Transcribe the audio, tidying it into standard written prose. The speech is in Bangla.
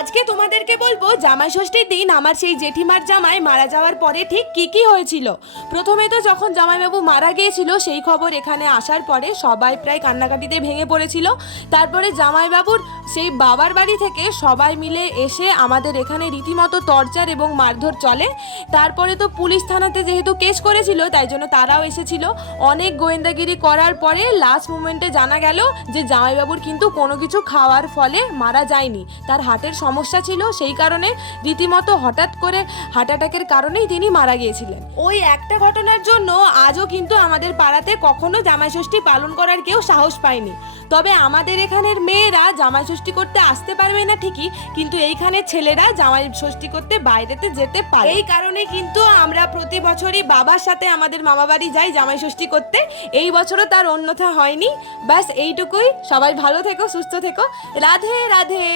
আজকে তোমাদেরকে বলবো জামাই ষষ্ঠীর দিন আমার সেই জেঠিমার জামাই মারা যাওয়ার পরে ঠিক কি কি হয়েছিল। প্রথমে তো যখন জামাইবাবু মারা গিয়েছিল সেই খবর এখানে আসার পরে সবাই প্রায় কান্নাকাটিতে ভেঙে পড়েছিল। তারপরে জামাইবাবুর সেই বাবার বাড়ি থেকে সবাই মিলে এসে আমাদের এখানে রীতিমতো টর্চার এবং মারধর চলে। তারপরে তো পুলিশ থানাতে যেহেতু কেস করেছিল তাই জন্য তারাও এসেছিল। অনেক গোয়েন্দাগিরি করার পরে লাস্ট মোমেন্টে জানা গেল যে জামাইবাবুর কিন্তু কোনো কিছু খাওয়ার ফলে মারা যায়নি, তার হার্টের সমস্যা ছিল, সেই কারণে রীতিমতো হঠাৎ করে হার্ট অ্যাটাকের কারণেই তিনি মারা গিয়েছিলেন। ওই একটা ঘটনার জন্য আজও কিন্তু আমাদের পাড়াতে কখনো জামাই ষষ্ঠী পালন করার কেউ সাহস পায়নি। তবে আমাদের এখানের মেয়েরা জামাই ষষ্ঠী করতে আসতে পারবে না ঠিকই, কিন্তু এইখানের ছেলেরা জামাই ষষ্ঠী করতে বাইরেতে যেতে পারে। এই কারণে কিন্তু আমরা প্রতি বছরই বাবার সাথে আমাদের মামা বাড়ি যাই জামাই ষষ্ঠী করতে। এই বছরও তার অন্যথা হয়নি। ব্যাস এইটুকুই। সবাই ভালো থেকো, সুস্থ থেকো। রাধে রাধে।